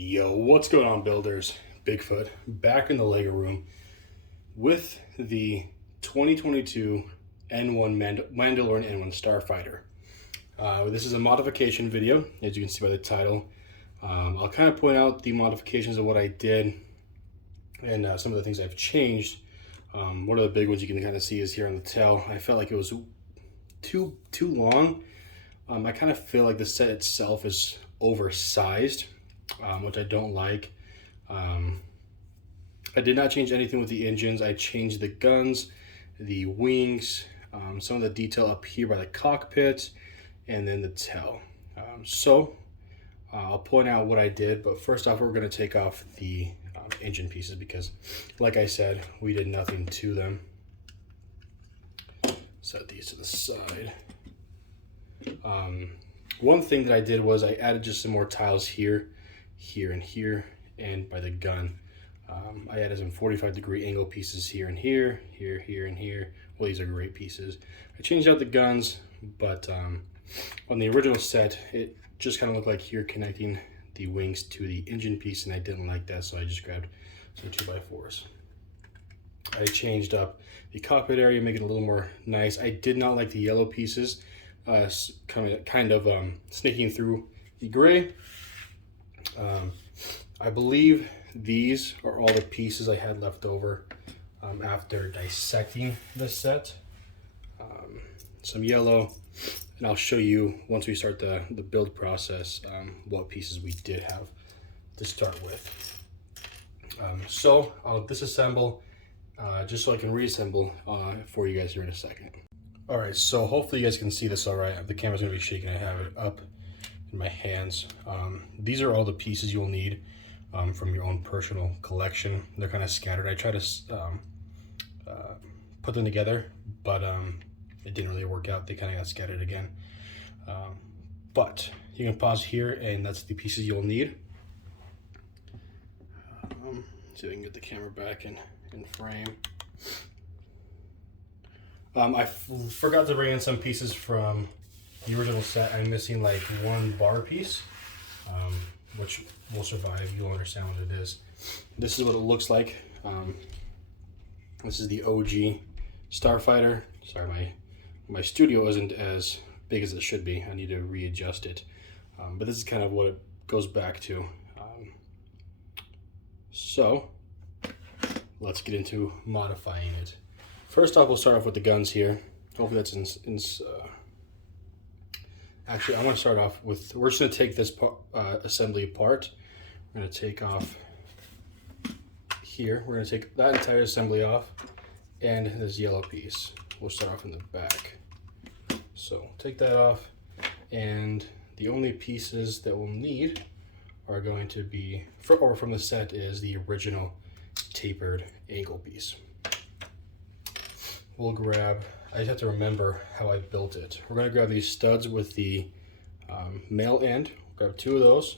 Yo, what's going on, builders? Bigfoot back in the Lego room with the 2022 N1 Mandalorian N1 Starfighter. This is a modification video, as you can see by the title. I'll kind of point out the modifications of what I did and some of the things I've changed. One of the big ones you can kind of see is here on the tail. I felt like it was too long. I kind of feel like the set itself is oversized, which I don't like. I did not change anything with the engines. I changed the guns, the wings, some of the detail up here by the cockpit, and then the tail. I'll point out what I did, but first off, we're going to take off the engine pieces because, like I said, we did nothing to them. Set these to the side. One thing that I did was I added just some more tiles here, and here, and by the gun. I added some 45-degree angle pieces here and here, here, and here. Well, these are great pieces. I changed out the guns, but on the original set, it just kind of looked like here connecting the wings to the engine piece, and I didn't like that, so I just grabbed some 2x4s. I changed up the cockpit area, make it a little more nice. I did not like the yellow pieces kind of sneaking through the gray. I believe these are all the pieces I had left over after dissecting the set. Some yellow, and I'll show you once we start the build process what pieces we did have to start with. So I'll disassemble just so I can reassemble for you guys here in a second. All right, so hopefully you guys can see this all right. The camera's gonna be shaking. I have it up in my hands. These are all the pieces you'll need from your own personal collection. They're kind of scattered. I try to put them together, but it didn't really work out. They kind of got scattered again. But you can pause here, and that's the pieces you'll need. See if I can get the camera back in frame. I forgot to bring in some pieces from the original set. I'm missing like one bar piece, which will survive. You'll understand what it is. This is what it looks like. This is the OG Starfighter. Sorry, my studio isn't as big as it should be. I need to readjust it. But this is kind of what it goes back to. So let's get into modifying it. First off, we'll start off with the guns here. Hopefully that's actually, I want to start off with, we're just going to take this assembly apart. We're going to take off here. We're going to take that entire assembly off and this yellow piece. We'll start off in the back. So take that off, and the only pieces that we'll need are going to be, from the set, is the original tapered angle piece. We'll grab, I just have to remember how I built it. We're going to grab these studs with the male end. Grab two of those,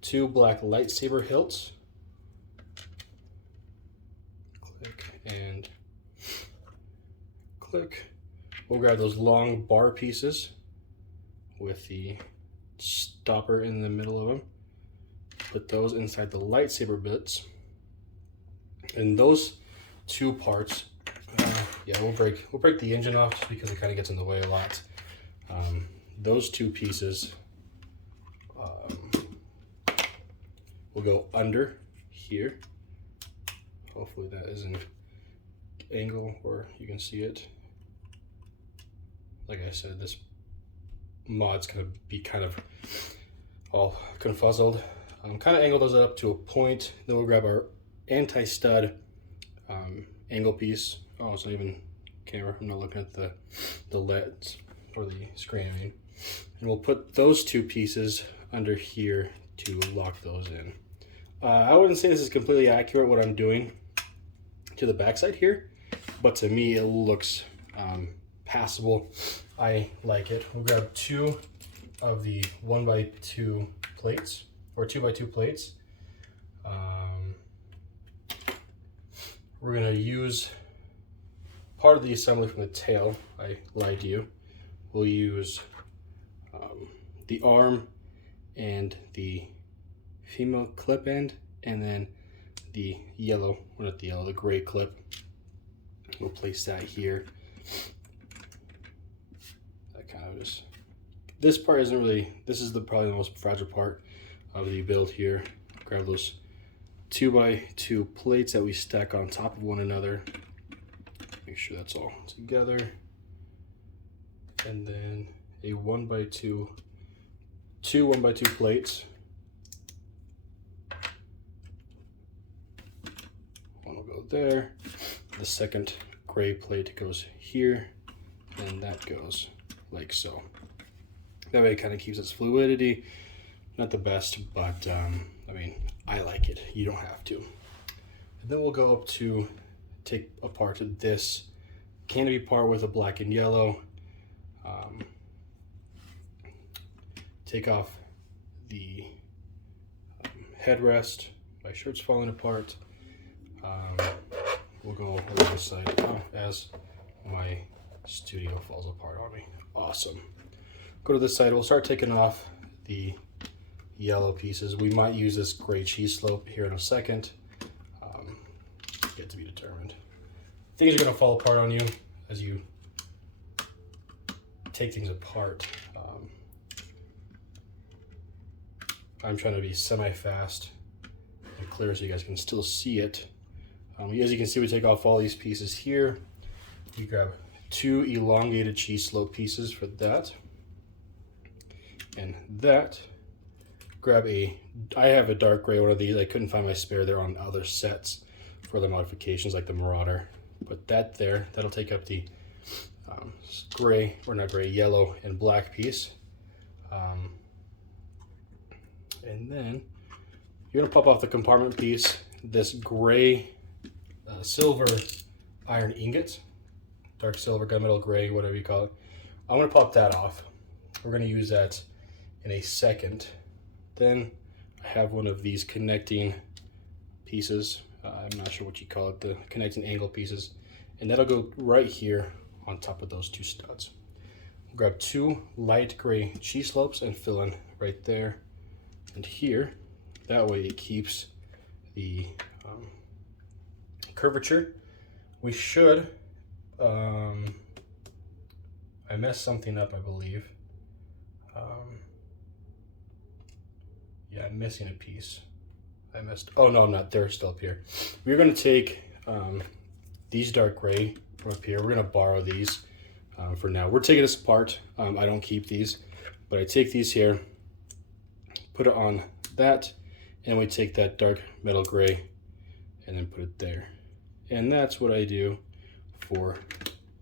two black lightsaber hilts. Click and click. We'll grab those long bar pieces with the stopper in the middle of them. Put those inside the lightsaber bits. And those two parts, yeah, we'll break the engine off just because it kind of gets in the way a lot. Those two pieces will go under here. Hopefully that is an angle where you can see it. Like I said, this mod's gonna be kind of all confuzzled. Kind of angle those up to a point. Then we'll grab our anti-stud angle piece. Oh, it's not even camera. I'm not looking at the LEDs or the screen, I mean. And we'll put those two pieces under here to lock those in. I wouldn't say this is completely accurate what I'm doing to the backside here, but to me it looks passable. I like it. We'll grab two of the 1x2 plates, or 2x2 plates. We're gonna use part of the assembly from the tail. I lied to you. We'll use the arm and the female clip end, and then the yellow, or not the yellow, the gray clip. We'll place that here. That kind of just, this part isn't really, this is probably the most fragile part of the build here. Grab those 2x2 plates that we stack on top of one another. Make sure that's all together. And then a 1x2, two 1x2 plates. One will go there. The second gray plate goes here, and that goes like so. That way it kind of keeps its fluidity. Not the best, but I mean, I like it. You don't have to. And then we'll go up to take apart this canopy part with a black and yellow. Take off the headrest. My shirt's falling apart. We'll go over this side as my studio falls apart on me. Awesome. Go to this side. We'll start taking off the yellow pieces. We might use this gray cheese slope here in a second. Yet to be determined. Things are going to fall apart on you as you take things apart. I'm trying to be semi-fast and clear so you guys can still see it. As you can see, we take off all these pieces here. You grab 2 elongated cheese slope pieces for that. And that. Grab I have a dark gray one of these. I couldn't find my spare. They're on other sets for the modifications like the Marauder. Put that there. That'll take up the gray, or not gray, yellow and black piece. And then you're gonna pop off the compartment piece, this gray silver iron ingot, dark silver, gunmetal gray, whatever you call it. I'm gonna pop that off. We're gonna use that in a second. Then I have one of these connecting pieces. I'm not sure what you call it, the connecting angle pieces. And that'll go right here on top of those 2 studs. Grab 2 light gray cheese slopes and fill in right there and here. That way it keeps the curvature. We should, I messed something up, I believe. Yeah, I'm missing a piece. Oh no, I'm not, they're still up here. We're gonna take these dark gray from up here. We're gonna borrow these for now. We're taking this apart. I don't keep these, but I take these here, put it on that, and we take that dark metal gray and then put it there. And that's what I do for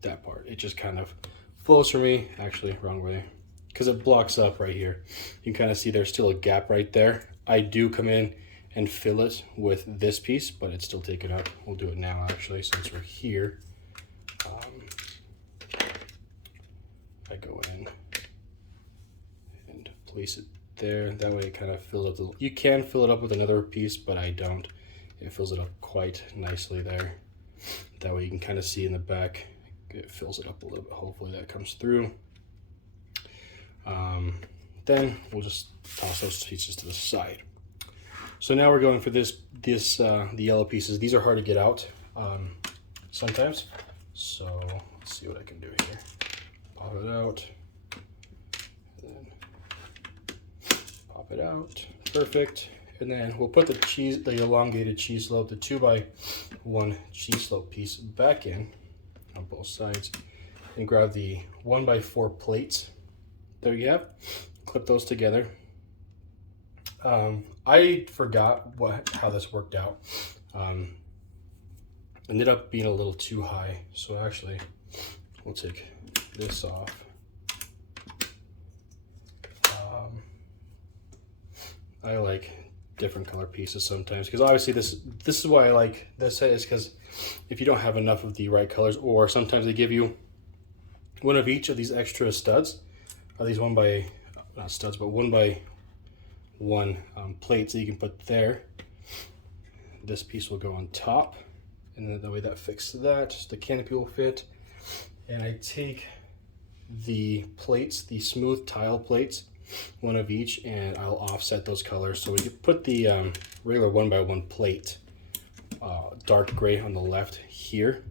that part. It just kind of flows for me, actually wrong way, because it blocks up right here. You can kind of see there's still a gap right there. I do come in and fill it with this piece, but it's still taken up. We'll do it now actually, since we're here. I go in and place it there. That way it kind of fills up you can fill it up with another piece, but I don't. It fills it up quite nicely there. That way you can kind of see in the back, it fills it up a little bit. Hopefully that comes through. Then we'll just toss those pieces to the side. So now we're going for the yellow pieces. These are hard to get out sometimes. So let's see what I can do here. Pop it out, and then pop it out. Perfect. And then we'll put the elongated cheese slope, the 2x1 cheese slope piece back in on both sides, and grab the 1x4 plates. There you have. Clip those together. I forgot how this worked out. Ended up being a little too high, so actually we'll take this off. I like different color pieces sometimes, because obviously this is why I like this, is because if you don't have enough of the right colors, or sometimes they give you one of each of these extra studs, these not studs, but 1x1 plates that you can put there. This piece will go on top, and then the way that fixes that, the canopy will fit. And I take the plates, the smooth tile plates, one of each, and I'll offset those colors. So we can put the regular 1x1 plate, dark gray on the left here.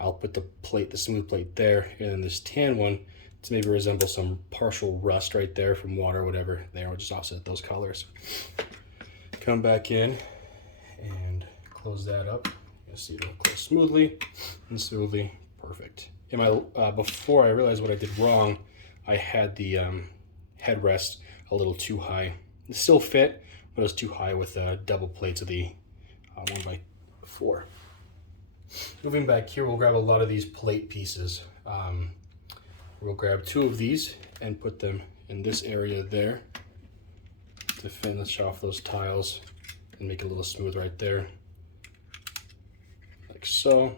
I'll put the plate, the smooth plate there, and then this tan one to maybe resemble some partial rust right there from water or whatever. There, I'll just offset those colors. Come back in and close that up. You'll see it'll close smoothly and smoothly. Perfect. In my before I realized what I did wrong, I had the headrest a little too high. It still fit, but it was too high with double plates of the 1x4. Moving back here, we'll grab a lot of these plate pieces. We'll grab 2 of these and put them in this area there to finish off those tiles and make it a little smooth right there, like so.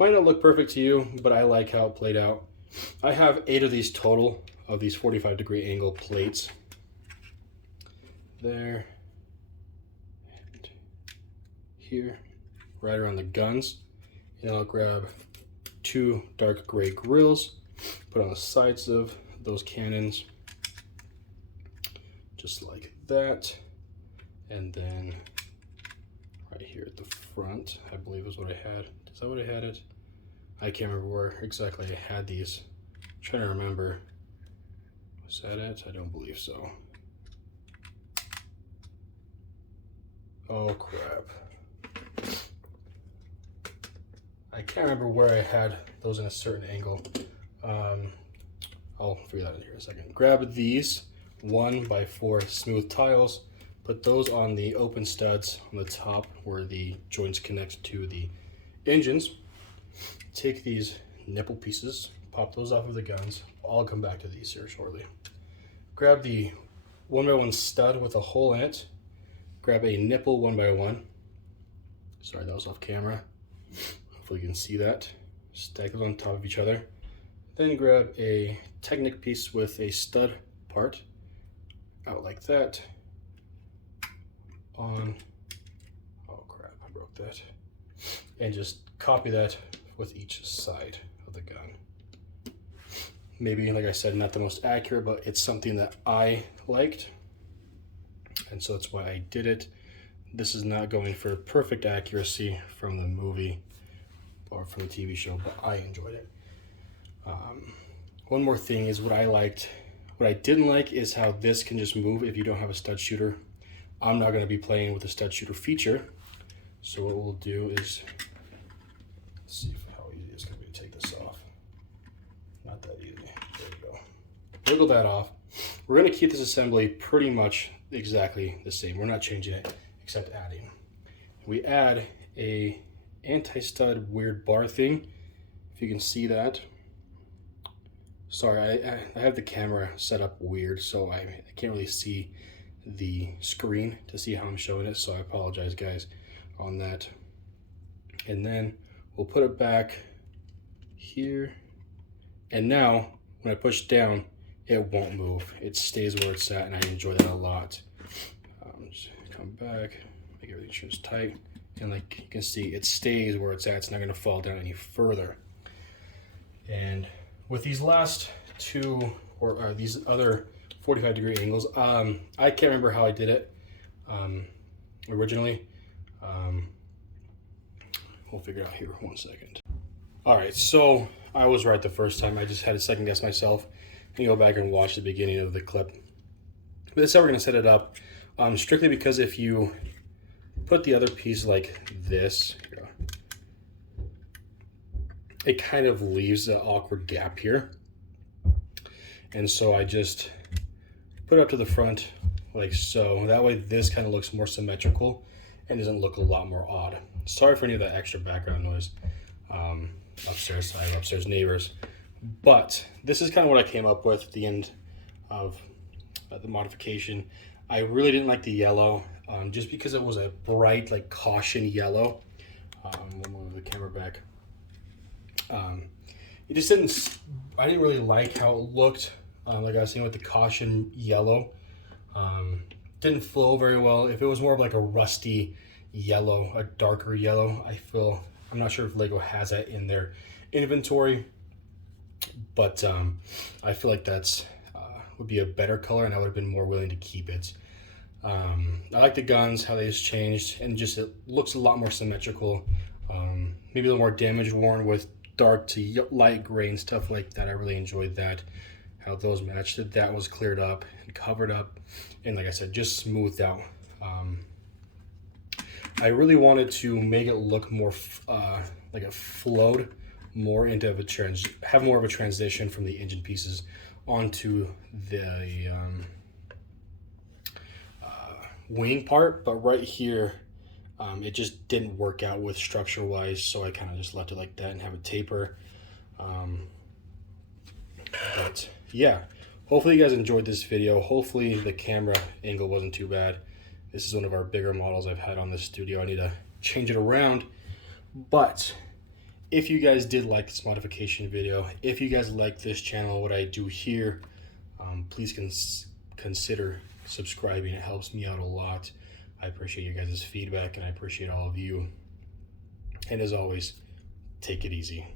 Might not look perfect to you, but I like how it played out. I have 8 of these total, of these 45-degree angle plates. There, and here, right around the guns. And I'll grab 2 dark gray grills, put on the sides of those cannons, just like that. And then right here at the front, I believe is what I had. Is that what I had it? I can't remember where exactly I had these. I'm trying to remember. Was that it? I don't believe so. Oh crap. I can't remember where I had those in a certain angle. I'll figure that out here in a second. Grab these 1x4 smooth tiles, put those on the open studs on the top where the joints connect to the engines. Take these nipple pieces, pop those off of the guns. I'll come back to these here shortly. Grab the 1x1 stud with a hole in it. Grab a nipple 1x1. Sorry, that was off camera. Hopefully you can see that. Stack those on top of each other. Then grab a Technic piece with a stud part out like that. On, oh crap, I broke that. And just copy that with each side of the gun. Maybe, like I said, not the most accurate, but it's something that I liked, and so that's why I did it. This is not going for perfect accuracy from the movie or from the TV show, but I enjoyed it. One more thing is what I liked. What I didn't like is how this can just move if you don't have a stud shooter. I'm not going to be playing with the stud shooter feature, so what we'll do is, let's see how easy it's going to be to take this off. Not that easy. There we go. Wiggle that off. We're going to keep this assembly pretty much exactly the same. We're not changing it except adding. We add a anti-stud weird bar thing, if you can see that. Sorry, I have the camera set up weird, so I can't really see the screen to see how I'm showing it, so I apologize guys on that. And then we'll put it back here, and now when I push down it won't move. It stays where it's at, and I enjoy that a lot. Just come back, make everything sure it's tight, and like you can see it stays where it's at. It's not going to fall down any further. And with these last 2 or these other 45-degree angles, I can't remember how I did it originally. We'll figure it out here. 1 second. All right, so I was right the first time. I just had to second guess myself and go back and watch the beginning of the clip. But this is how we're going to set it up, strictly because if you put the other piece like this, it kind of leaves an awkward gap here. And so I just put it up to the front like so. That way this kind of looks more symmetrical and doesn't look a lot more odd. Sorry for any of that extra background noise. Upstairs, I have upstairs neighbors. But this is kind of what I came up with at the end of the modification. I really didn't like the yellow, just because it was a bright, like caution yellow. We'll move the camera back. It just didn't, I didn't really like how it looked, like I was saying with the caution yellow. Didn't flow very well. If it was more of like a rusty yellow, a darker yellow, I'm not sure if Lego has that in their inventory, but I feel like that's would be a better color, and I would have been more willing to keep it. I like the guns, how they just changed, and just it looks a lot more symmetrical. Maybe a little more damage worn with dark to light gray and stuff like that. I really enjoyed that, how those matched. That was cleared up and covered up, and like I said, just smoothed out. I really wanted to make it look more like it flowed more into have more of a transition from the engine pieces onto the wing part, but right here it just didn't work out with structure wise, so I kind of just left it like that and have a taper. But yeah, hopefully you guys enjoyed this video. Hopefully the camera angle wasn't too bad. This is one of our bigger models I've had on this studio. I need to change it around. But if you guys did like this modification video, if you guys like this channel, what I do here, please consider subscribing. It helps me out a lot. I appreciate you guys' feedback, and I appreciate all of you. And as always, take it easy.